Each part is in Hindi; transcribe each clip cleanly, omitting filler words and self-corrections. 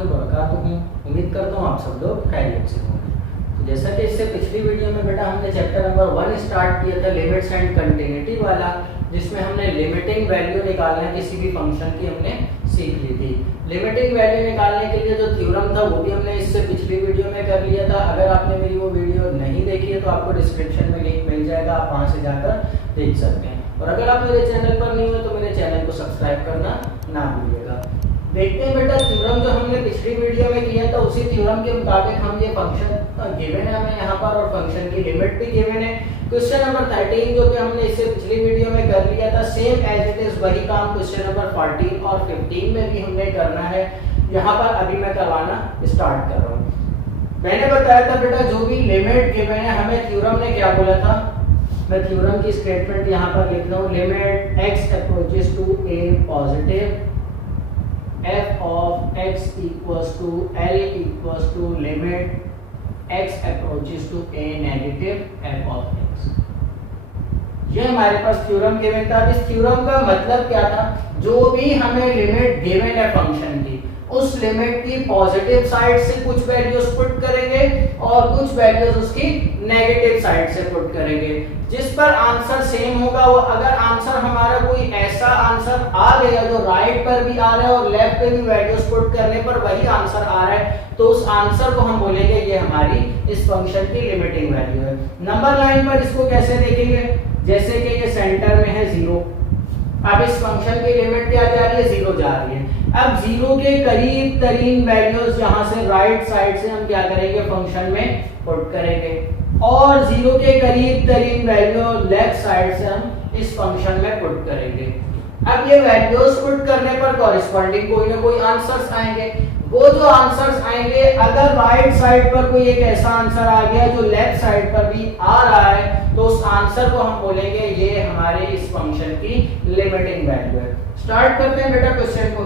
वबरकातुहू। उम्मीद करता हूँ आप सब लोग खैरियत से होंगे। तो जैसा कि इससे पिछली वीडियो में बेटा हमने चैप्टर नंबर 1 स्टार्ट किया था लिमिट्स एंड कंटिन्यूटी वाला, जिसमें हमने लिमिटिंग वैल्यू निकालना है किसी भी फंक्शन की हमने सीख ली थी। लिमिटिंग वैल्यू निकालने के लिए जो थ्योरम था वो भी हमने इससे पिछली वीडियो में कर लिया था। अगर आपने मेरी वो वीडियो नहीं देखी है तो आपको डिस्क्रिप्शन में लिंक मिल जाएगा, आप वहां से जाकर देख सकते हैं। और अगर आप मेरे चैनल पर नहीं हो तो मेरे चैनल को सब्सक्राइब करना ना भूलिएगा। देखते हैं बेटा थ्योरम जो हमने पिछली वीडियो में किया था उसी थ्योरम के मुताबिक हम ये फंक्शन गिवन है हमें यहाँ पर और फंक्शन की लिमिट भी गिवन है। क्वेश्चन नंबर 13 जो कि हमने इससे पिछली वीडियो में कर लिया था, सेम एज इट इज वही काम क्वेश्चन नंबर 14 और 15 में भी हमने करना है। यहाँ पर अभी मैं करवाना स्टार्ट कर रहा हूँ। मैंने बताया था बेटा जो भी लिमिट गिवन है हमें थ्योरम ने क्या बोला था, मैं थ्योरम की स्टेटमेंट यहाँ पर लिख रहा हूँ। Limit x approaches to a positive f of x equals to L equals to limit x approaches to a negative f of x। ये हमारे पास थ्योरम गिवन था। इस थ्योरम का मतलब क्या था, जो भी हमें लिमिट गिवन है फंक्शन की उस लिमिट की पॉजिटिव साइड से कुछ वैल्यूज पुट करेंगे और कुछ वैल्यूज उसकी नेगेटिव साइड से पुट करेंगे। जिस पर आंसर सेम होगा वो, अगर आंसर हमारा कोई ऐसा आंसर आ गया जो राइट पर भी आ रहा है और लेफ्ट पे भी वैल्यूज पुट करने पर वही आंसर आ रहा है तो उस आंसर को हम बोलेंगे ये हमारी इस फंक्शन की लिमिटिंग वैल्यू है। नंबर लाइन पर इसको कैसे देखेंगे, जैसे कि ये सेंटर में है 0, अब इस फंक्शन की लिमिट क्या जा रही है, 0 जा रही है। अब 0 के करीब तरीन वैल्यूज यहां से राइट साइड से हम क्या करेंगे फंक्शन में पुट करेंगे और 0 के करीब तरीन वैल्यू लेफ्ट साइड से हम इस फंक्शन में पुट करेंगे। अब ये वैल्यूज पुट करने पर कॉरेस्पॉन्डिंग कोई ना कोई आंसर्स आएंगे। वो जो आंसर्स आएंगे अगर राइट साइड पर कोई एक ऐसा आंसर आ गया जो लेफ्ट साइड पर भी आ रहा है तो उस आंसर को हम बोलेंगे ये हमारे इस फंक्शन की लिमिटिंग वैल्यू है। स्टार्ट करते हैं बेटा क्वेश्चन को।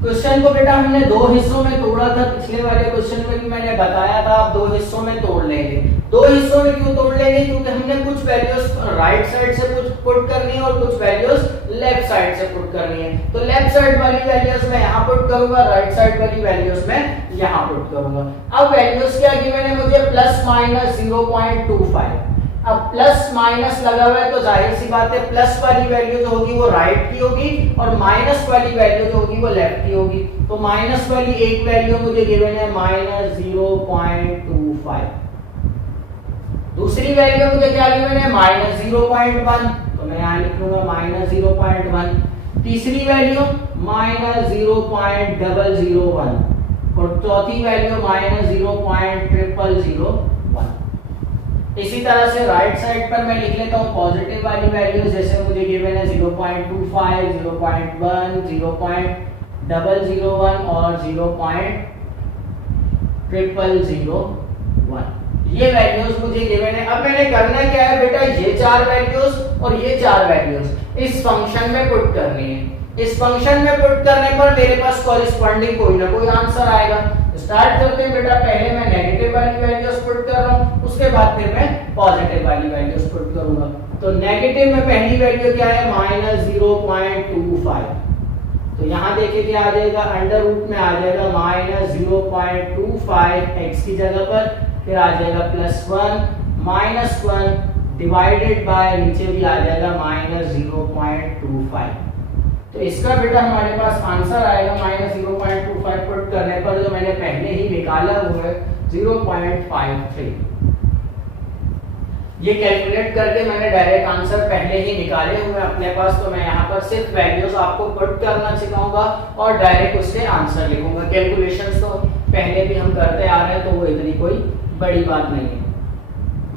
क्वेश्चन को बेटा हमने दो हिस्सों में तोड़ा था। पिछले वाले क्वेश्चन में भी मैंने बताया था आप दो हिस्सों में तोड़ लेंगे। दो हिस्सों में क्यों तोड़ लेंगे, क्योंकि हमने कुछ वैल्यूज राइट साइड से पुट करनी है और कुछ वैल्यूज लेफ्ट साइड से पुट करनी है। तो लेफ्ट साइड वाली वैल्यूज मैं यहाँ पुट करूंगा, राइट साइड वाली वैल्यूज मैं यहाँ पुट करूंगा। अब वैल्यूज क्या गिवन है मुझे, प्लस माइनस 0.25। अब प्लस माइनस लगा हुआ है तो जाहिर सी बात है प्लस वाली वैल्यू जो होगी वो राइट की होगी और माइनस वाली वैल्यू जो होगी वो लेफ्ट की होगी। तो माइनस वाली एक वैल्यू मुझे गिवन है माइनस 0.25। दूसरी वैल्यू मुझे क्या गिवन है, माइनस 0.1, तो मैं यहाँ लिख लूंगा माइनस 0.1। तीसरी वैल्यू माइनस 0.001 और चौथी वैल्यू माइनस 0.001। इसी तरह से राइट साइड पर मैं लिख लेता हूँ पॉजिटिव वाली वैल्यूज, जैसे मुझे गिवन है 0.25, 0.1, 0.001 और 0.001। ये वैल्यूज मुझे गिवन है। अब मैंने करना क्या है बेटा, ये चार वैल्यूज और ये चार वैल्यूज इस फंक्शन में पुट करनी है। इस फंक्शन में पुट करने पर मेरे पास कॉरेस्पॉन्डिंग कोई ना कोई आंसर आएगा। स्टार्ट करते हैं बेटा, पहले मैं नेगेटिव वाली वैल्यूज पुट कर रहा हूं, उसके बाद फिर मैं पॉजिटिव वाली वैल्यूज पुट करूंगा। तो नेगेटिव में पहली वैल्यू क्या है, माइनस 0.25। तो यहाँ देखिए क्या आ जाएगा, अंडर रूट में आ जाएगा माइनस 0.25 x की जगह पर, फिर आ जाएगा प्लस 1 माइनस 1 डिवाइडेड बाय नीचे भी आ जाएगा माइनस 0.25। तो इसका बेटा हमारे पास आंसर आएगा माइनस 0.25 पुट करने पर जो मैंने पहले ही निकाला हुआ है 0.53। ये कैलकुलेट करके मैंने डायरेक्ट आंसर पहले ही निकाले हुए अपने पास, तो मैं यहाँ पर सिर्फ वैल्यूज आपको पुट करना सिखाऊंगा और डायरेक्ट उससे आंसर लिखूंगा। कैलकुलेशंस तो पहले भी हम करते आ रहे हैं तो वो इतनी कोई बड़ी बात नहीं है।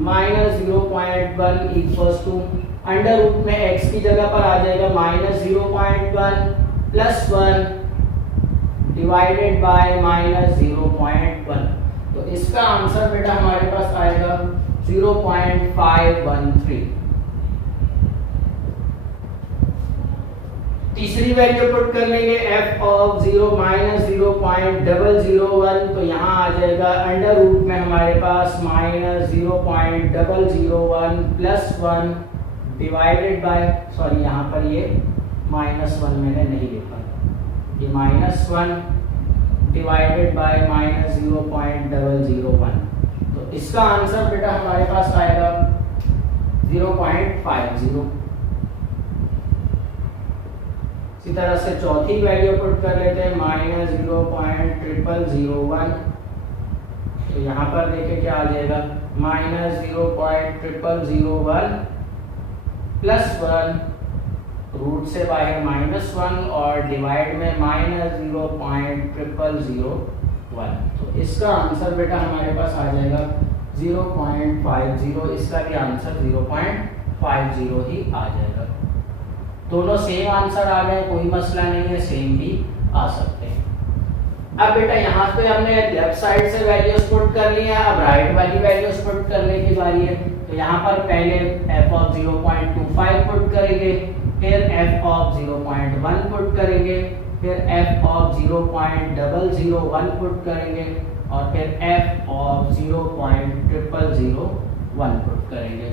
Minus 0.1 equals to under root में x की जगह पर आ जाएगा minus 0.1 plus 1 divided by minus 0.1। तो इसका आंसर बेटा हमारे पास आएगा 0.513। तीसरी वैल्यू पुट कर लेंगे f ऑफ 0 माइनस 0.001। तो यहाँ आ जाएगा अंडर रूट में हमारे पास minus 0.001 plus 1 divided by, sorry यहाँ पर ये -1 मैंने नहीं लिखा, ये -1 डिवाइडेड बाय -0.001। तो इसका आंसर बेटा हमारे पास आएगा 0.50। इसी तरह से चौथी वैल्यू पुट कर लेते हैं -0.0001। तो यहाँ पर देखें क्या आ जाएगा, -0.0001 +1, रूट से बाहर -1 और डिवाइड में -0.0001। तो इसका आंसर बेटा हमारे पास आ जाएगा 0.50। इसका भी आंसर 0.50 ही आ जाएगा। दोनों सेम आंसर आ गए, कोई मसला नहीं है, सेम भी आ सकते हैं। अब बेटा यहाँ पे हमने लेफ्ट साइड से वैल्यूज पुट कर ली है, अब राइट वाली वैल्यूज पुट करने की बारी है। तो यहाँ पर पहले f of 0.25 पुट करेंगे, फिर f of 0.1 पुट करेंगे, फिर f of 0.001 पुट करेंगे और फिर f of 0.0001 पुट करेंगे।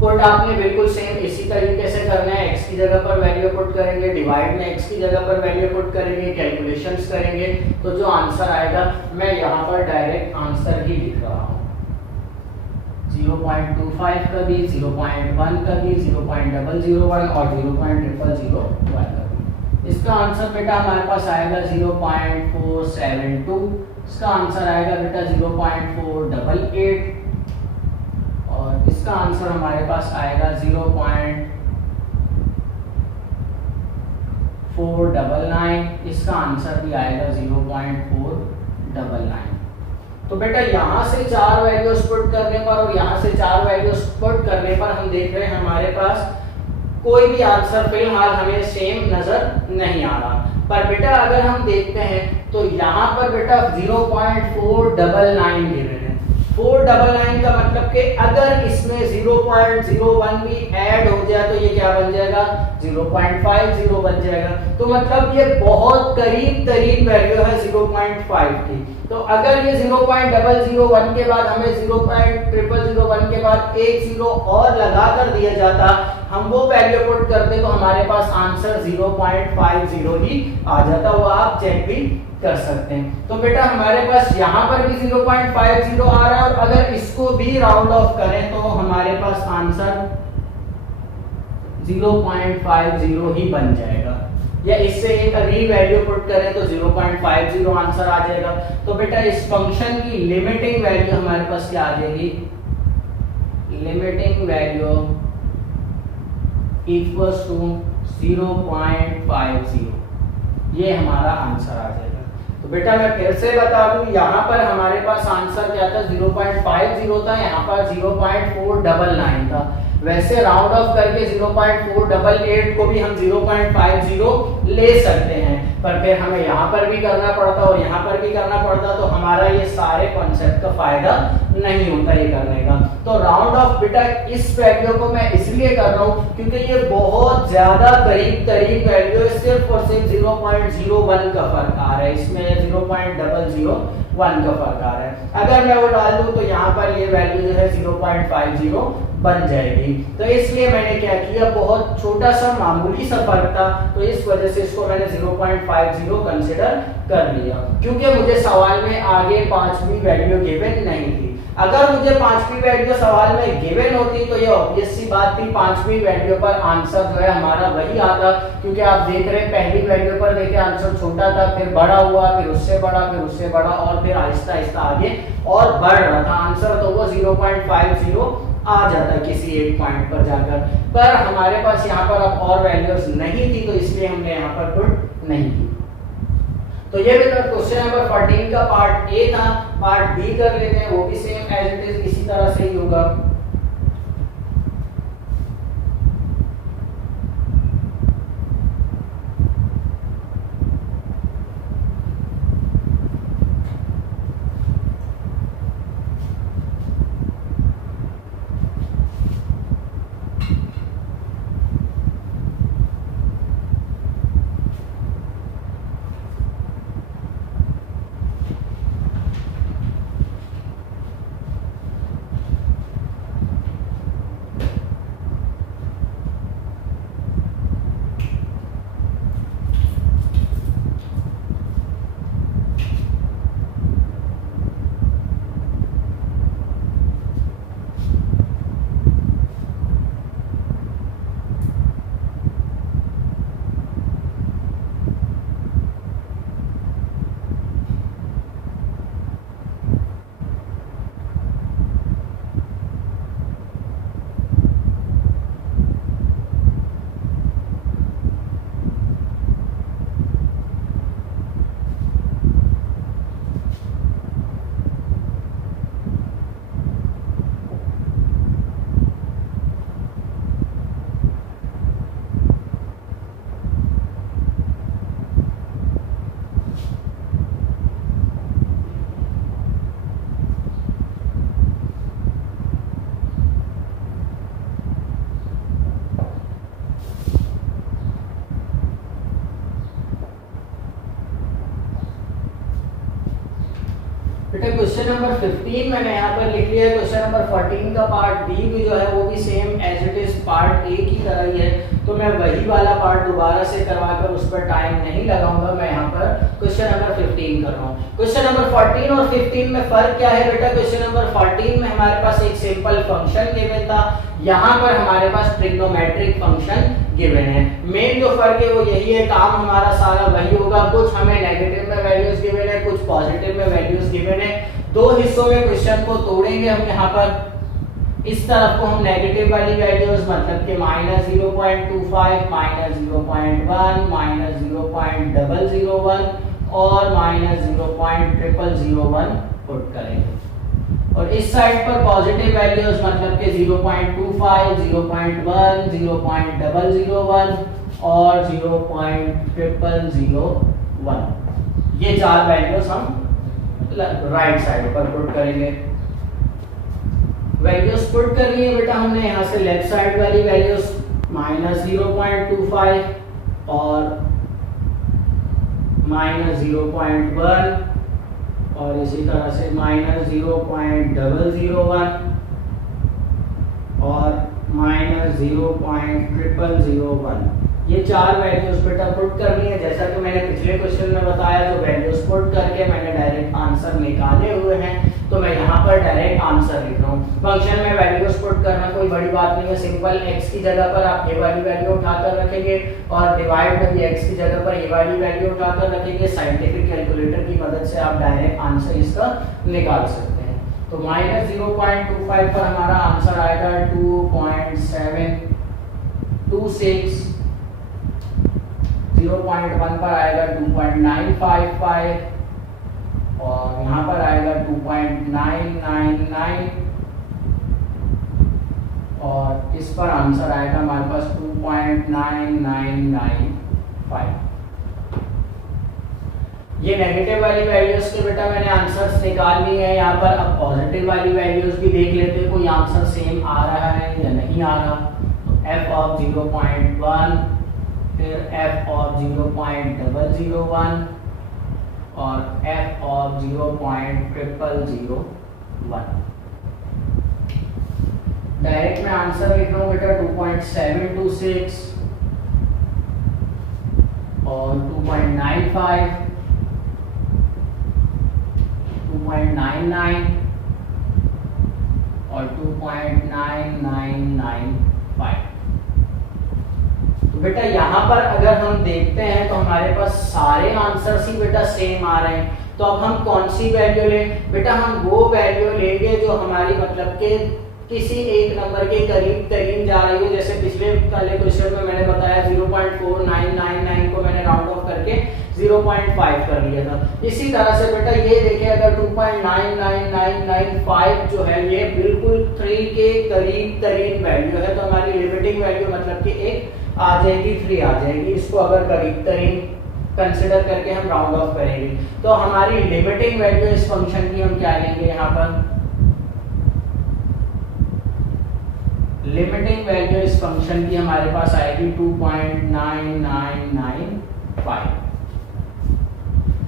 पुट आपने बिल्कुल सेम इसी तरीके से करना है। x की जगह पर वैल्यू पुट करेंगे, डिवाइड में x की जगह पर वैल्यू पुट करेंगे, कैलकुलेशंस करेंगे। तो जो आंसर आएगा मैं यहाँ पर डायरेक्ट आंसर ही लिख रहा हूँ, 0.25 का भी, 0.1 का भी, 0.001 और 0.001 का भी। इसका आंसर बेटा हमारे पास आएगा 0.472। इसका आंसर आएगा बेटा 0.488 और इसका आंसर हमारे पास आएगा 0.499। इसका आंसर भी आएगा 0.499। तो बेटा यहाँ से 4 वैल्यूज पुट करने पर और यहाँ से 4 वैल्यूज पुट करने पर हम देख रहे हैं हमारे पास कोई भी आंसर फिलहाल हमें सेम नजर नहीं आ रहा। पर बेटा अगर हम देखते हैं तो यहाँ पर बेटा 0.499 गिरे हैं। 499 का मतलब कि अगर इसमें 0.01 भी ऐड हो जाए तो ये क्या बन जाएगा, 0.50 बन जाएगा। तो मतलब ये बहुत करीब तरीन वैल्यू है 0.5 की। तो अगर ये 0.001 के बाद हमें 0.001 के बाद एक 0 और लगा कर दिया जाता, हम वो वैल्यू पुट करते तो हमारे पास आंसर 0.50 ही आ जाता। वो आप चेक भी कर सकते हैं। तो बेटा हमारे पास यहाँ पर भी 0.50 आ रहा है और अगर इसको भी राउंड ऑफ करें तो हमारे पास आंसर 0.50 ही बन जाएगा। या इससे एक अगली वैल्यू पुट करें तो 0.50 आंसर आ जाएगा। तो बेटा इस फंक्शन की लिमिटिंग वैल्यू हमारे पास क्या आ जाएगी, लिमिटिंग वैल्यू इक्वल्स टू 0.50। ये हमारा आंसर आ जाएगा। तो बेटा मैं फिर से बता दूं, यहाँ पर हमारे पास आंसर क्या था, 0.50 था, यहाँ पर 0.499 था। वैसे राउंड ऑफ करके 0.488 को भी हम 0.50 ले सकते हैं, पर फिर हमें यहाँ पर भी करना पड़ता और यहाँ पर भी करना पड़ता, तो हमारा ये सारे कॉन्सेप्ट का फायदा नहीं होता ये करने का। तो राउंड ऑफ बेटा इस वैल्यू को मैं इसलिए कर रहा हूँ क्योंकि ये बहुत ज्यादा करीब वैल्यू है, सिर्फ और सिर्फ 0.01 का फर्क आ रहा है, इसमें 0.001 का फर्क आ रहा है। अगर मैं वो डाल दूं तो यहाँ पर ये वैल्यू जो है 0.50 बन जाएगी। तो इसलिए मैंने क्या किया, बहुत छोटा सा मामूली सा फर्क था, तो इस वजह से इसको मैंने 0.50 कंसीडर कर लिया, क्योंकि मुझे सवाल में आगे 5वीं वैल्यू गिवन नहीं थी। अगर मुझे 5वीं वैल्यू सवाल में गिवन होती तो ये ऑब्वियस सी बात थी, 5वीं वैल्यू पर आंसर जो है हमारा वही आता, क्योंकि आप देख रहे हैं पहली वैल्यू पर देखे आंसर छोटा था, फिर बड़ा हुआ, फिर उससे बड़ा, फिर उससे बड़ा और फिर आहिस्ता आहिस्ता आगे और बढ़ रहा था आंसर, तो वो 0.50 आ जाता है किसी एक पॉइंट पर जाकर। पर हमारे पास यहाँ पर अब और वैल्यूज नहीं थी, तो इसलिए हमने यहाँ पर पुट नहीं की। तो ये बेटा क्वेश्चन नंबर 14 का पार्ट ए था। पार्ट बी कर लेते हैं, वो भी सेम एज इट इज इसी तरह से ही होगा। बेटा क्वेश्चन नंबर 15 मैंने यहाँ पर लिख लिया है। क्वेश्चन नंबर 14 का पार्ट बी भी जो है वो भी same as it is part A की तरह ही है, तो मैं वही वाला पार्ट दोबारा से करवाकर उस पर टाइम नहीं लगाऊंगा। मैं यहाँ पर क्वेश्चन नंबर 15 कर रहा हूँ। क्वेश्चन नंबर 14 और 15 में फर्क क्या है बेटा? क्वेश्चन नंबर 14 में हमारे पास एक सिंपल फंक्शन गिवन था, यहाँ पर हमारे पास ट्रिग्नोमेट्रिक फंक्शन गिवन है। मेन जो फर्क है वो यही है, काम हमारा सारा वही होगा। कुछ हमें नेगेटिव में वैल्यूज गिवन है, कुछ पॉजिटिव में वैल्यूज गिवन है। दो हिस्सों में क्वेश्चन को तोड़ेंगे हम। यहाँ पर इस तरफ को हम नेगेटिव वाली वैल्यूज मतलब कि -0.25, -0.1, -0.001 और -0.001 पुट करेंगे। और इस साइड पर पॉजिटिव वैल्यूज मतलब कि 0.25, 0.1, 0.001 और 0.001, ये चार वैल्यूज हम राइट साइड पर पुट करेंगे। वैल्यूज पुट कर लिए बेटा हमने। यहाँ से लेफ्ट साइड वाली वैल्यूज -0.25 और -0.1 और इसी तरह से -0.001 और -0.001, ये चार वैल्यूज बेटा पुट करनी है। जैसा कि मैंने पिछले क्वेश्चन में बताया, जो वैल्यूज पुट करके मैंने डायरेक्ट आंसर निकाले हुए हैं, तो मैं यहाँ पर डायरेक्ट आंसर लिख रहा हूँ। फंक्शन में वैल्यूज पुट करना कोई बड़ी बात नहीं है। सिंपल x की जगह पर आप ये वाली वैल्यू उठाकर रखेंगे और डिवाइड में भी x की जगह पर ये वाली वैल्यू उठाकर रखेंगे। साइंटिफिक कैलकुलेटर की मदद से आप डायरेक्ट आंसर इसका निकाल सकते हैं। तो -0.25 पर हमारा आंसर आएगा 2.726, 0.1 पर आएगा 2.955 और यहाँ पर आएगा 2.999 और इस पर आंसर आएगा हमारे पास 2.9995। ये नेगेटिव वाली वैल्यूज के बेटा मैंने आंसर्स निकाल लिए हैं। यहाँ पर अब पॉजिटिव वाली वैल्यूज भी देख लेते हैं, कोई आंसर सेम आ रहा है या नहीं आ रहा। तो f of 0.1, फिर f of 0.001 और f of 0.001। डायरेक्ट मैं आंसर लिख रहा हूँ बेटा 2.726 और 2.95, 2.99 और 2.9995। तो बेटा यहाँ पर अगर हम देखते हैं तो हमारे पास सारे आंसर्स ही बेटा सेम आ रहे हैं। तो अब हम कौन सी वैल्यू लें? बेटा हम वो वैल्यू लेंगे जो हमारी मतलब के किसी एक नंबर के करीब तरीन जा रही हो। जैसे पिछले वाले क्वेश्चन में मैंने बताया 0.4999 को मैंने राउंड ऑफ करके 0.5 कर लिया था। इसी तरह से बेटा ये देखिए, अगर 2.99995 जो है ये बिल्कुल 3 के करीब तरीन वैल्यू है, तो हमारी लिमिटिंग वैल्यू मतलब कि एक आ जाएगी, 3 आ जाएगी। इसको अगर करीब तरीन कंसिडर करके हम राउंड ऑफ करेंगे तो हमारी लिमिटिंग वैल्यू इस फंक्शन की हम क्या लेंगे? यहाँ पर लिमिटिंग वैल्यू इस फंक्शन की हमारे पास आएगी 2.9995।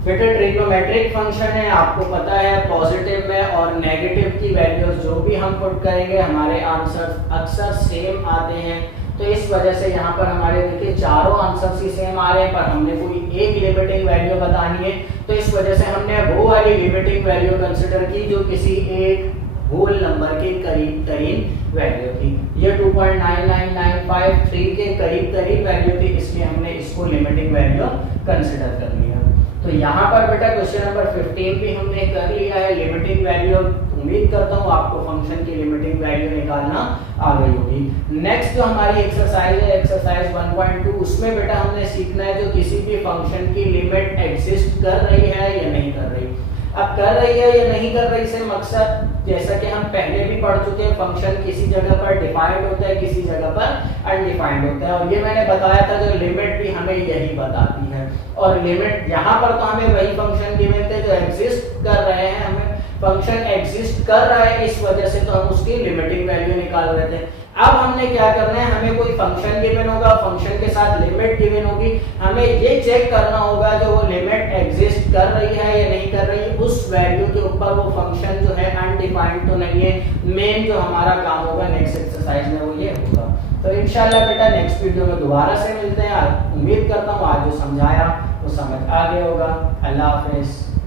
बेटा ट्रिग्नोमेट्रिक फंक्शन है, आपको पता है पॉजिटिव में और नेगेटिव की वैल्यूज जो भी हम पुट करेंगे हमारे आंसर अक्सर सेम आते हैं। तो इस वजह से यहाँ पर हमारे देखिए चारों आंसर्स ही सेम आ रहे हैं, पर हमने कोई एक लिमिटिंग वैल्यू बतानी है। तो इस वजह से हमने वो वाली लिमिटिंग वैल्यू कंसिडर की जो किसी एक होल नंबर के करीब तरीन वैल्यू थी। ये 2.9995 3 के करीब तरीन वैल्यू थी, इसलिए हमने इसको लिमिटिंग वैल्यू कंसिडर कर लिया। तो यहाँ पर बेटा क्वेश्चन नंबर 15 भी हमने कर लिया है लिमिटिंग वैल्यू। उम्मीद करता हूँ आपको फंक्शन की लिमिटिंग वैल्यू निकालना आ गई होगी। नेक्स्ट जो हमारी एक्सरसाइज है, एक्सरसाइज 1.2, उसमें बेटा हमने सीखना है जो किसी भी फंक्शन की लिमिट एग्जिस्ट कर रही है या नहीं कर रही। अब कर रही है या नहीं कर रही से मकसद, जैसा कि हम पहले भी पढ़ चुके हैं, फंक्शन किसी जगह पर डिफाइंड होता है, किसी जगह पर अनडिफाइंड होता है। और ये मैंने बताया था जो लिमिट भी हमें यही बताती है। और लिमिट यहाँ पर तो हमें वही फंक्शन गिवन थे जो एग्जिस्ट कर रहे हैं, हमें फंक्शन एग्जिस्ट कर रहा है, इस वजह से तो हम उसकी लिमिटिंग वैल्यू निकाल रहे थे। अब हमने क्या करना है, हमें कोई फंक्शन गिवन होगा, फंक्शन के साथ लिमिट गिवन होगी, हमें ये चेक करना होगा जो वो लिमिट एग्जिस्ट कर रही है या नहीं कर रही है, उस वैल्यू के ऊपर वो फंक्शन जो है अनडिफाइंड तो नहीं है। मेन जो हमारा काम होगा नेक्स्ट एक्सरसाइज में वो ये होगा। तो इंशाल्लाह बेटा नेक्स्ट वीडियो में दोबारा से मिलते हैं। उम्मीद करता हूँ आज जो समझाया वो समझ आ गया होगा। अल्लाह हाफिज़।